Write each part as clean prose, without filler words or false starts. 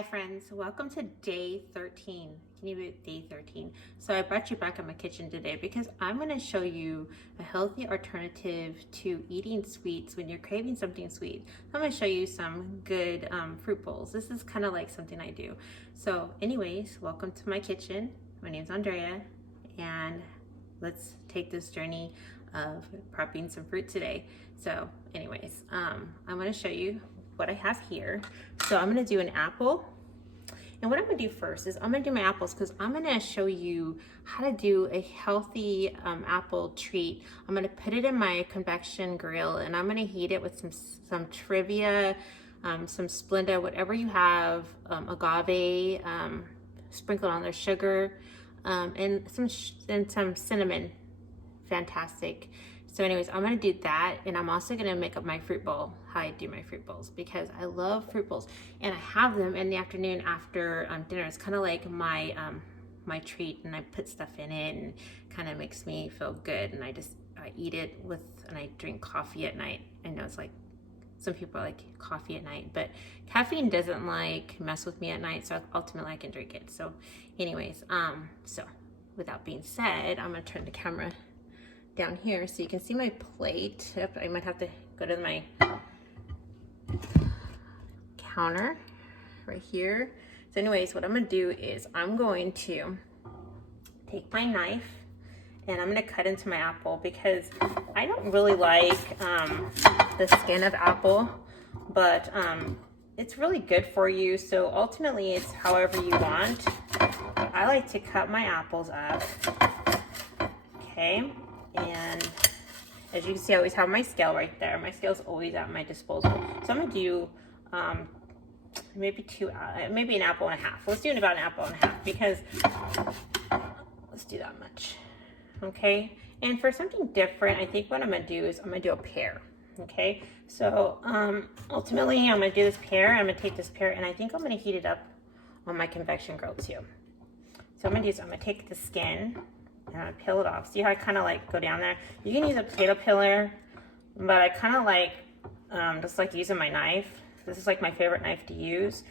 Hi friends, welcome to day 13. Can you believe day 13? So I brought you back in my kitchen today because I'm going to show you a healthy alternative to eating sweets when you're craving something sweet. I'm going to show you some good fruit bowls. This is kind of like something I do. So anyways, welcome to my kitchen. My name's Andrea and let's take this journey of prepping some fruit today. So anyways, I'm going to show you what I have here. So I'm gonna do an apple. And what I'm gonna do first is I'm gonna do my apples because I'm gonna show you how to do a healthy apple treat. I'm gonna put it in my convection grill and I'm gonna heat it with some Trivia, some Splenda, whatever you have, agave, sprinkled on their sugar, and some cinnamon. Fantastic. So anyways, I'm gonna do that, and I'm also gonna make up my fruit bowl, how I do my fruit bowls, because I love fruit bowls, and I have them in the afternoon after dinner. It's kind of like my my treat, and I put stuff in it, and kind of makes me feel good, and I eat it with, and I drink coffee at night. I know it's like, some people like coffee at night, but caffeine doesn't like mess with me at night, so ultimately I can drink it. So anyways, so without being said, I'm gonna turn the camera down here so you can see my plate. I might have to go to my counter right here. So anyways, what I'm gonna do is I'm going to take my knife and I'm gonna cut into my apple because I don't really like the skin of apple, but it's really good for you. So ultimately it's however you want. I like to cut my apples up, okay? And as you can see, I always have my scale right there. My scale's always at my disposal. So I'm gonna do maybe an apple and a half. Let's do about an apple and a half because let's do that much. Okay. And for something different, I think what I'm gonna do is I'm gonna do a pear. Okay. So ultimately, I'm gonna do this pear. I'm gonna take this pear and I think I'm gonna heat it up on my convection grill too. So I'm gonna take the skin and I peel it off. See how I kind of like go down there? You can use a potato peeler, but I kind of like just like using my knife. This is like my favorite knife to use.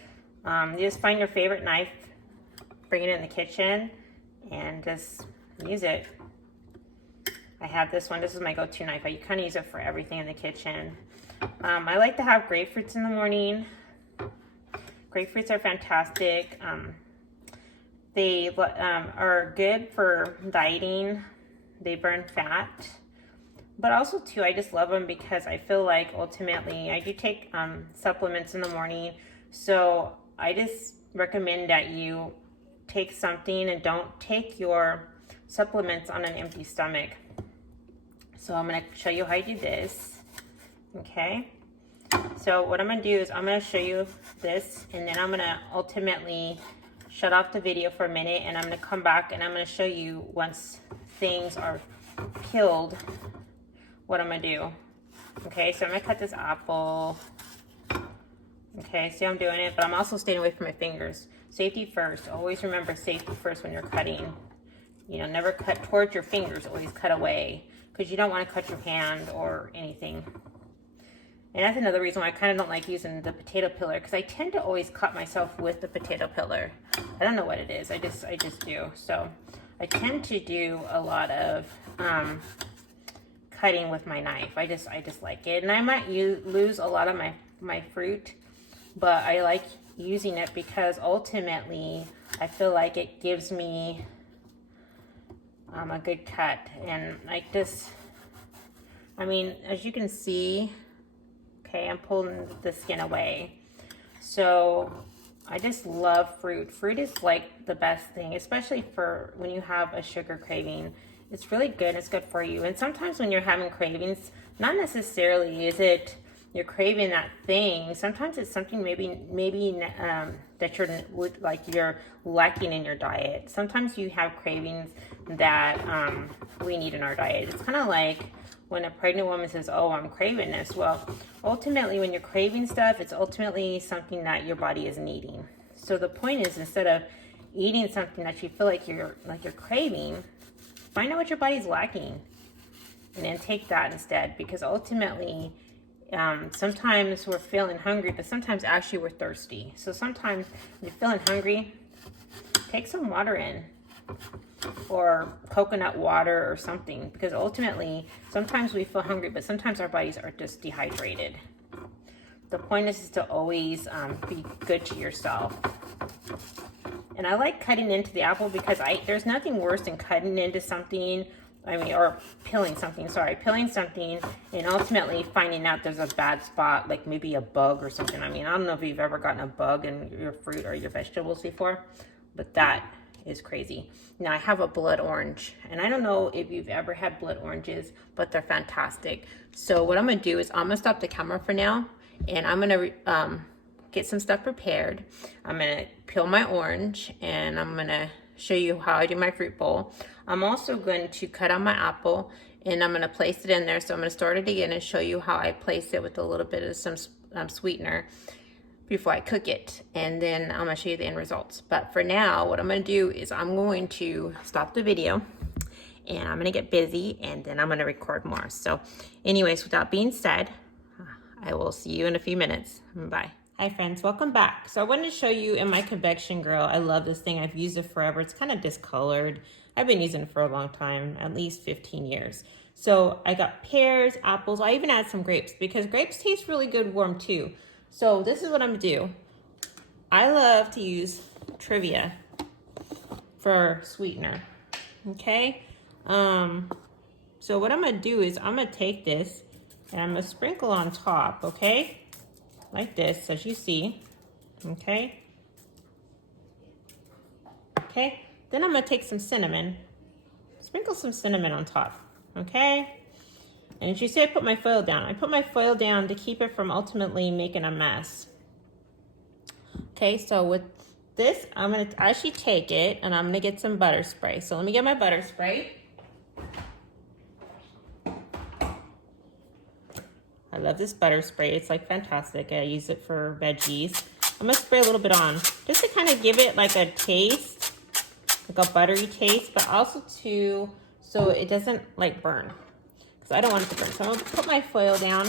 You just find your favorite knife, bring it in the kitchen, and just use it. I have this one. This is my go-to knife. I kind of use it for everything in the kitchen. I like to have grapefruits in the morning. Grapefruits are fantastic. They are good for dieting. They burn fat. But also too, I just love them because I feel like ultimately I do take supplements in the morning. So I just recommend that you take something and don't take your supplements on an empty stomach. So I'm gonna show you how I do this, okay? So what I'm gonna do is I'm gonna show you this and then I'm gonna ultimately shut off the video for a minute and I'm gonna come back and I'm gonna show you once things are peeled what I'm gonna do. Okay, so I'm gonna cut this apple. Okay, see how I'm doing it, but I'm also staying away from my fingers. Safety first. Always remember safety first when you're cutting. You know, never cut towards your fingers, always cut away because you don't want to cut your hand or anything. And that's another reason why I kind of don't like using the potato peeler because I tend to always cut myself with the potato peeler. I don't know what it is. I just do. So I tend to do a lot of cutting with my knife. I just like it, and I might lose a lot of my fruit, but I like using it because ultimately I feel like it gives me a good cut. And like this, I mean, as you can see. Okay, I'm pulling the skin away. So I just love fruit. Fruit is like the best thing, especially for when you have a sugar craving. It's really good. It's good for you. And sometimes when you're having cravings, not necessarily is it you're craving that thing. Sometimes it's something maybe that you're lacking in your diet. Sometimes you have cravings that we need in our diet. It's kind of like when a pregnant woman says, oh, I'm craving this. Well, ultimately, when you're craving stuff, it's ultimately something that your body is needing. So the point is, instead of eating something that you feel like you're craving, find out what your body's lacking and then take that instead, because ultimately Sometimes we're feeling hungry, but sometimes actually we're thirsty. So sometimes when you're feeling hungry, take some water in, or coconut water or something, because ultimately sometimes we feel hungry, but sometimes our bodies are just dehydrated. The point is to always be good to yourself. And I like cutting into the apple because there's nothing worse than cutting into something, or peeling something and ultimately finding out there's a bad spot, like maybe a bug or something. I don't know if you've ever gotten a bug in your fruit or your vegetables before, but that is crazy. Now I have a blood orange, and I don't know if you've ever had blood oranges, but they're fantastic. So what I'm gonna do is I'm gonna stop the camera for now, and I'm gonna get some stuff prepared. I'm gonna peel my orange, and I'm gonna show you how I do my fruit bowl. I'm also going to cut out my apple, and I'm gonna place it in there. So I'm gonna start it again and show you how I place it with a little bit of some sweetener before I cook it, and then I'm gonna show you the end results. But for now, what I'm gonna do is I'm going to stop the video, and I'm gonna get busy, and then I'm gonna record more. So anyways, without being said, I will see you in a few minutes. Bye. Hi friends, welcome back. So I wanted to show you in my Convection Grill. I love this thing, I've used it forever. It's kind of discolored. I've been using it for a long time, at least 15 years. So I got pears, apples, I even add some grapes because grapes taste really good warm too. So this is what I'm gonna do. I love to use Trivia for sweetener, okay? So what I'm gonna do is I'm gonna take this and I'm gonna sprinkle on top, okay? Like this, as you see, okay? Okay, then I'm gonna take some cinnamon, sprinkle some cinnamon on top, okay? And as you see, I put my foil down. I put my foil down to keep it from ultimately making a mess. Okay, so with this, I'm gonna actually take it and I'm gonna get some butter spray. So let me get my butter spray. I love this butter spray. It's like fantastic. I use it for veggies. I'm gonna spray a little bit on just to kind of give it like a taste, like a buttery taste, but also so it doesn't like burn, because I don't want it to burn. So I'm gonna put my foil down,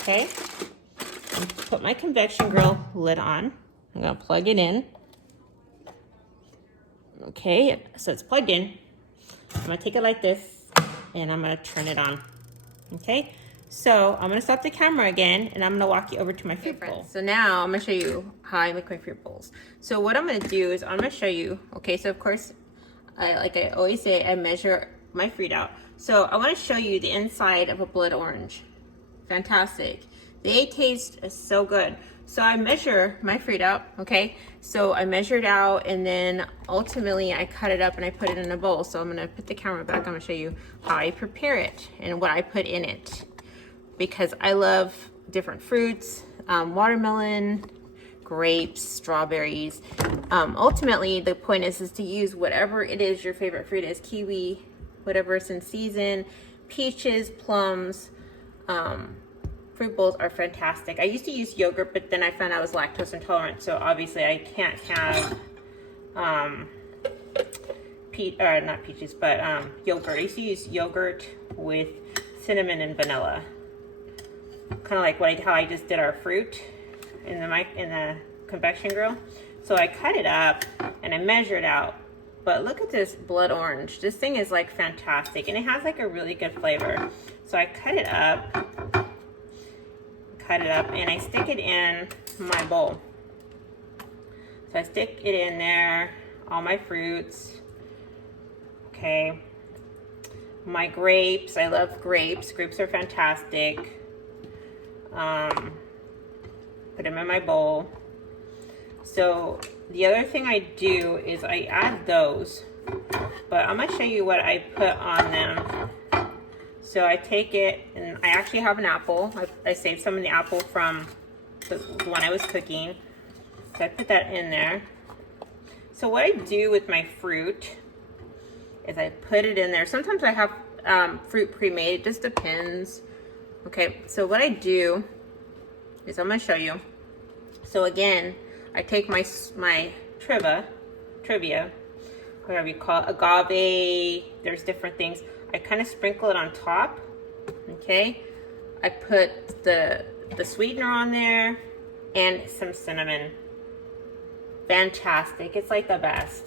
okay? And put my Convection Grill lid on. I'm gonna plug it in. Okay, so it's plugged in. I'm gonna take it like this and I'm gonna turn it on, okay? So I'm gonna stop the camera again and I'm gonna walk you over to my fruit bowl. So now I'm gonna show you how I make my fruit bowls. So what I'm gonna do is I'm gonna show you, okay, so of course, like I always say, I measure my fruit out. So I wanna show you the inside of a blood orange. Fantastic. They taste so good. So I measure my fruit out, okay? So I measure it out and then ultimately I cut it up and I put it in a bowl. So I'm gonna put the camera back. I'm gonna show you how I prepare it and what I put in it, because I love different fruits, watermelon, grapes, strawberries. Ultimately, the point is to use whatever it is your favorite fruit is, kiwi, whatever is in season, peaches, plums. Fruit bowls are fantastic. I used to use yogurt, but then I found I was lactose intolerant, so obviously I can't have not peaches, but yogurt. I used to use yogurt with cinnamon and vanilla, kind of like how I just did our fruit in the Convection Grill. So I cut it up and I measure it out. But look at this blood orange. This thing is like fantastic, and it has like a really good flavor. So I cut it up and I stick it in my bowl. So I stick it in there, all my fruits, okay. My grapes, I love grapes. Grapes are fantastic. Put them in my bowl. So the other thing I do is I add those, but I'm gonna show you what I put on them. So I take it, and I actually have an apple. I saved some of the apple from the one I was cooking. So I put that in there. So what I do with my fruit is I put it in there. Sometimes I have fruit pre-made, it just depends. Okay, so what I do is I'm gonna show you. So again, I take my Trivia, whatever you call it, agave, there's different things. I kind of sprinkle it on top, okay? I put the sweetener on there and some cinnamon. Fantastic. It's like the best.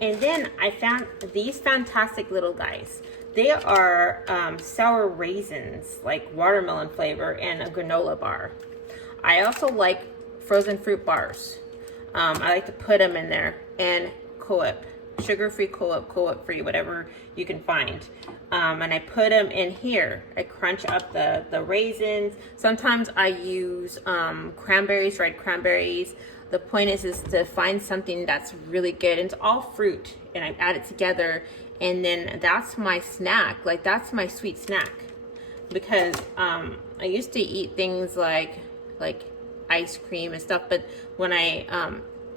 And then I found these fantastic little guys. They are sour raisins, like watermelon flavor, and a granola bar. I also like frozen fruit bars. I like to put them in there, and Coop, sugar-free Coop, Coop-free, whatever you can find. And I put them in here. I crunch up the raisins. Sometimes I use cranberries, dried cranberries. The point is to find something that's really good. And it's all fruit, and I add it together, and then that's my snack. Like, that's my sweet snack. Because I used to eat things like ice cream and stuff, but when I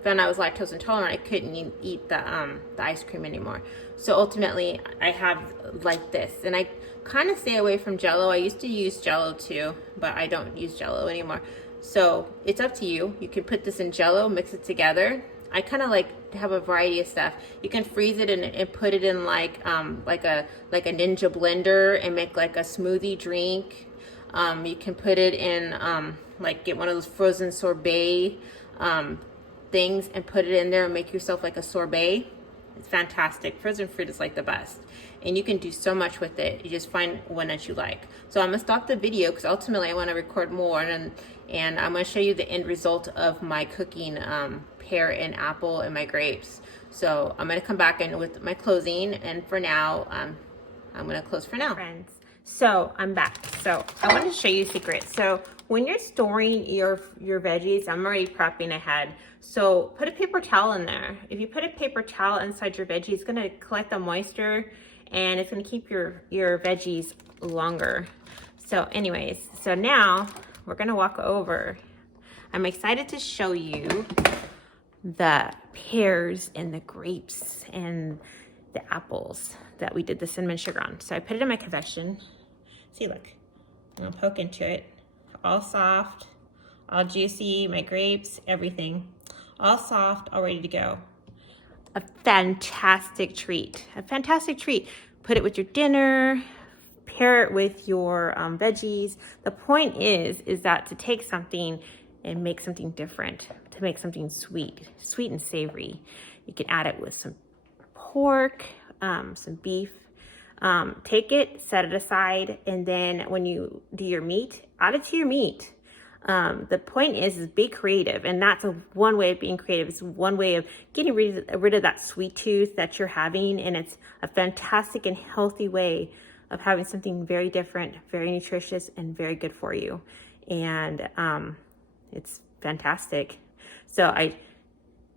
found I was lactose intolerant, I couldn't eat the ice cream anymore. So ultimately, I have like this, and I kind of stay away from Jell-O. I used to use Jell-O too, but I don't use Jell-O anymore. So it's up to you. You can put this in Jell-O, mix it together. I kind of like to have a variety of stuff. You can freeze it and put it in like a Ninja blender and make like a smoothie drink. You can put it in like get one of those frozen sorbet things and put it in there and make yourself like a sorbet. It's fantastic. Frozen fruit is like the best. And you can do so much with it. You just find one that you like. So I'm gonna stop the video because ultimately I want to record more, and I'm gonna show you the end result of my cooking pear and apple and my grapes. So I'm gonna come back in with my closing, and for now, I'm gonna close for now. Friends, so I'm back. So I want to show you a secret. So when you're storing your veggies, I'm already prepping ahead. So put a paper towel in there. If you put a paper towel inside your veggies, it's gonna collect the moisture and it's gonna keep your veggies longer. So anyways, so now we're gonna walk over. I'm excited to show you the pears and the grapes and the apples that we did the cinnamon sugar on. So I put it in my convection. See, look, I'm gonna poke into it. All soft, all juicy, my grapes, everything. All soft, all ready to go. A fantastic treat, a fantastic treat. Put it with your dinner, pair it with your veggies. The point is that to take something and make something different, to make something sweet and savory. You can add it with some pork, some beef. Take it, set it aside, and then when you do your meat, add it to your meat. The point is be creative, and that's one way of being creative. It's one way of getting rid of that sweet tooth that you're having, and it's a fantastic and healthy way of having something very different, very nutritious, and very good for you. And it's fantastic. So I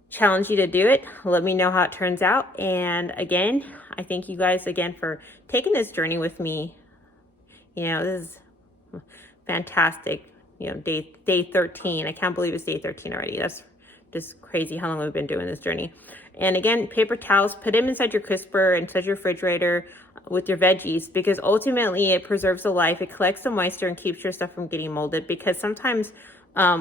challenge you to do it. Let me know how it turns out. And again, I thank you guys again for taking this journey with me. You know, this is fantastic. You know, day 13. I can't believe it's day 13 already. That's just crazy how long we've been doing this journey. And again, paper towels, put them inside your crisper, inside your refrigerator with your veggies, because ultimately it preserves the life. It collects the moisture and keeps your stuff from getting molded, because sometimes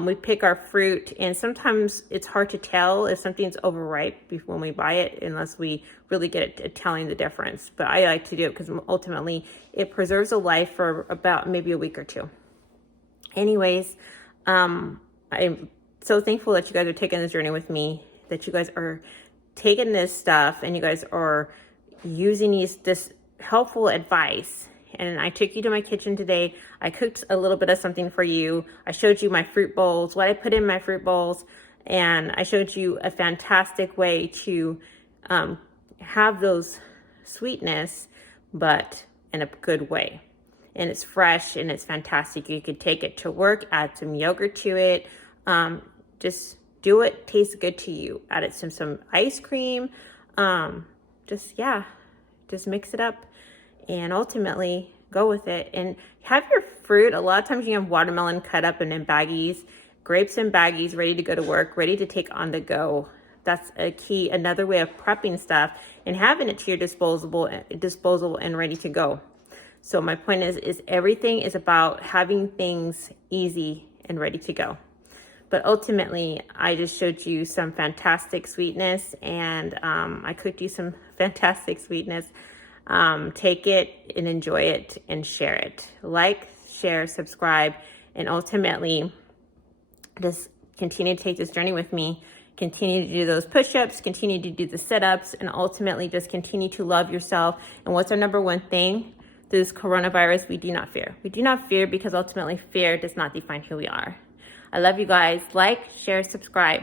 we pick our fruit and sometimes it's hard to tell if something's overripe when we buy it, unless we really get at telling the difference. But I like to do it because ultimately it preserves the life for about maybe a week or two. Anyways, I'm so thankful that you guys are taking this journey with me, that you guys are taking this stuff and you guys are using this helpful advice. And I took you to my kitchen today. I cooked a little bit of something for you. I showed you my fruit bowls, what I put in my fruit bowls, and I showed you a fantastic way to have those sweetness, but in a good way. And it's fresh and it's fantastic. You could take it to work, add some yogurt to it. Just do it tastes good to you. Add it to some ice cream. Just mix it up and ultimately go with it. And have your fruit. A lot of times you have watermelon cut up and in baggies, grapes in baggies, ready to go to work, ready to take on the go. That's a key, another way of prepping stuff and having it to your disposable and ready to go. So my point is everything is about having things easy and ready to go. But ultimately, I just showed you some fantastic sweetness, and I cooked you some fantastic sweetness. Take it and enjoy it and share it. Like, share, subscribe, and ultimately just continue to take this journey with me. Continue to do those push-ups, continue to do the sit-ups, and ultimately just continue to love yourself. And what's our number one thing? This coronavirus, we do not fear. We do not fear because ultimately fear does not define who we are. I love you guys. Like, share, subscribe,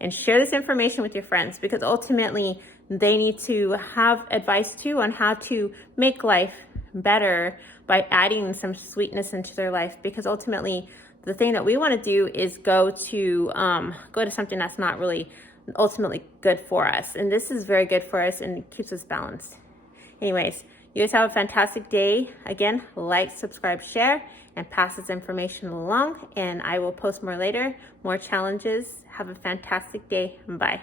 and share this information with your friends because ultimately they need to have advice too on how to make life better by adding some sweetness into their life, because ultimately the thing that we want to do is go to something that's not really ultimately good for us. And this is very good for us and it keeps us balanced. Anyways, you guys have a fantastic day. Again, like, subscribe, share, and pass this information along. And I will post more later, more challenges. Have a fantastic day. Bye.